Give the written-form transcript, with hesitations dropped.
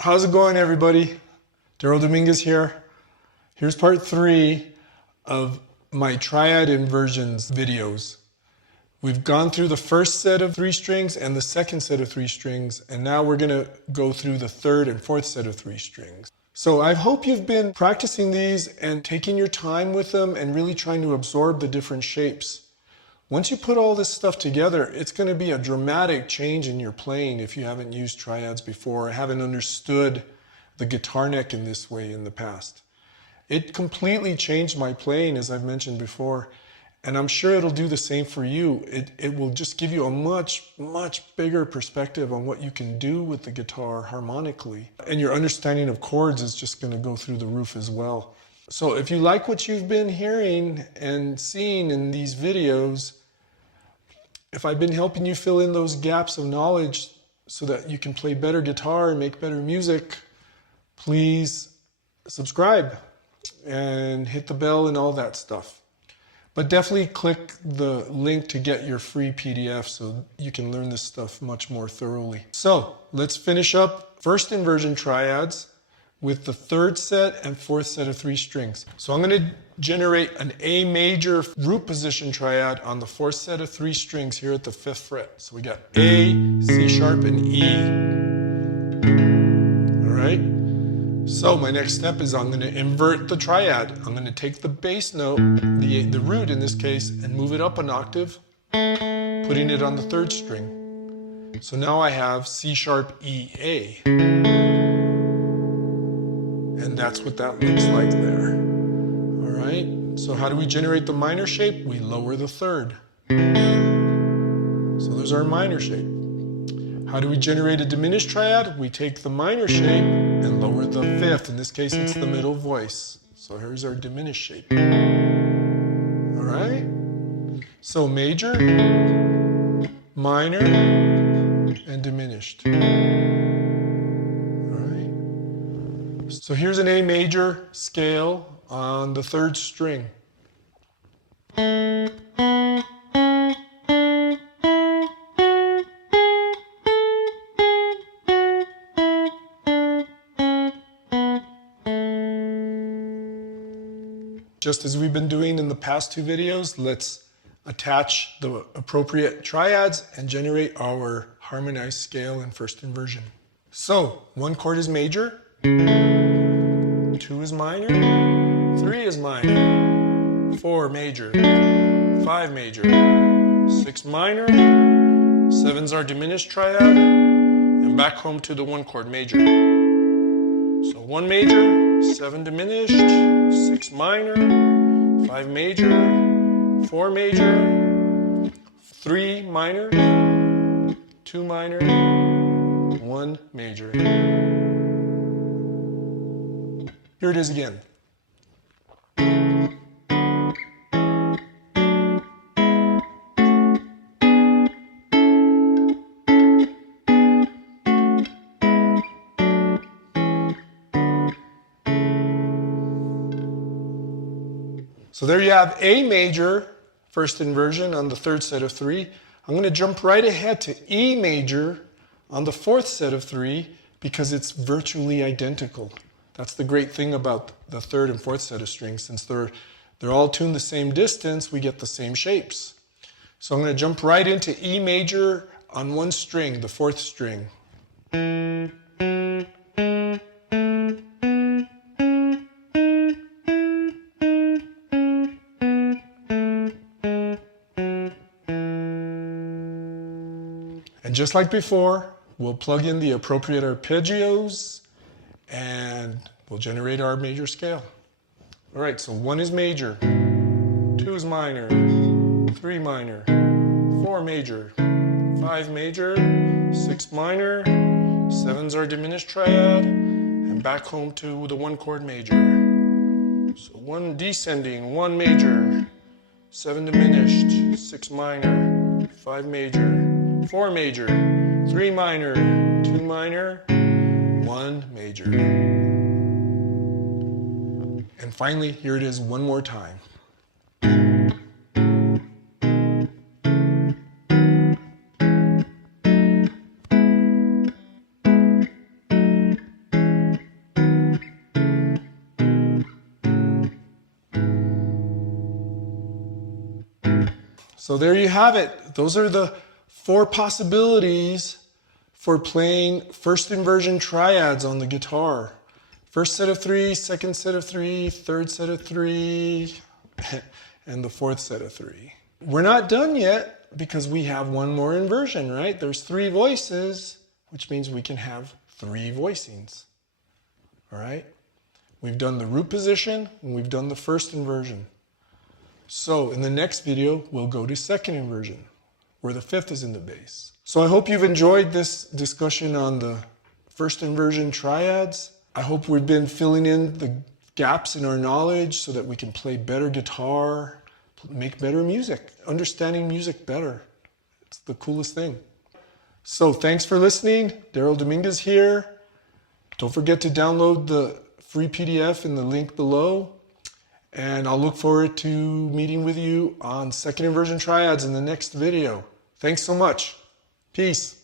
How's it going, everybody? Daryl Dominguez here. Here's part 3 of my triad inversions videos. We've gone through the first set of 3 strings and the second set of 3 strings, and now we're going to go through the third and fourth set of 3 strings. So I hope you've been practicing these and taking your time with them and really trying to absorb the different shapes. Once you put all this stuff together, it's going to be a dramatic change in your playing if you haven't used triads before or haven't understood the guitar neck in this way in the past. It completely changed my playing, as I've mentioned before, and I'm sure it'll do the same for you. It will just give you a much bigger perspective on what you can do with the guitar harmonically. And your understanding of chords is just going to go through the roof as well. So if you like what you've been hearing and seeing in these videos, if I've been helping you fill in those gaps of knowledge so that you can play better guitar and make better music, please subscribe and hit the bell and all that stuff. But definitely click the link to get your free PDF so you can learn this stuff much more thoroughly. So let's finish up first inversion triads with the third set and fourth set of 3 strings. So I'm going to generate an A major root position triad on the fourth set of 3 strings here at the 5th fret. So we got A, C sharp, and E. All right. So my next step is I'm going to invert the triad. I'm going to take the bass note, the root in this case, and move it up an octave, putting it on the 3rd string. So now I have C sharp, E, A. And that's what that looks like there. All right, so how do we generate the minor shape? We lower the 3rd. So there's our minor shape. How do we generate a diminished triad? We take the minor shape and lower the 5th. In this case, it's the middle voice. So here's our diminished shape. All right, so major, minor, and diminished. So here's an A major scale on the 3rd string. Just as we've been doing in the past 2 videos, let's attach the appropriate triads and generate our harmonized scale in first inversion. So 1 chord is major, 2 is minor, 3 is minor, 4 major, 5 major, 6 minor, 7's our diminished triad, and back home to the 1 chord major. So 1 major, 7 diminished, 6 minor, 5 major, 4 major, 3 minor, 2 minor, 1 major. Here it is again. So there you have A major, first inversion on the 3rd set of 3. I'm going to jump right ahead to E major on the 4th set of 3 because it's virtually identical. That's the great thing about the 3rd and 4th set of strings. Since they're all tuned the same distance, we get the same shapes. So I'm going to jump right into E major on 1 string, the 4th string. And just like before, we'll plug in the appropriate arpeggios and we'll generate our major scale. All right, so 1 is major, 2 is minor, 3 minor, 4 major, 5 major, 6 minor, 7's our diminished triad, and back home to the 1 chord major. So 1 descending, 1 major, 7 diminished, 6 minor, 5 major, 4 major, 3 minor, 2 minor, 1 major. And finally, here it is one more time. So there you have it. Those are the 4 possibilities for playing first inversion triads on the guitar. First set of 3, second set of 3, third set of 3, and the 4th set of 3. We're not done yet because we have one more inversion, right? There's 3 voices, which means we can have 3 voicings. All right? We've done the root position and we've done the first inversion. So in the next video, we'll go to second inversion, where the 5th is in the bass. So I hope you've enjoyed this discussion on the first inversion triads. I hope we've been filling in the gaps in our knowledge so that we can play better guitar, make better music, understanding music better. It's the coolest thing. So thanks for listening. Daryl Dominguez here. Don't forget to download the free PDF in the link below. And I'll look forward to meeting with you on second inversion triads in the next video. Thanks so much. Peace.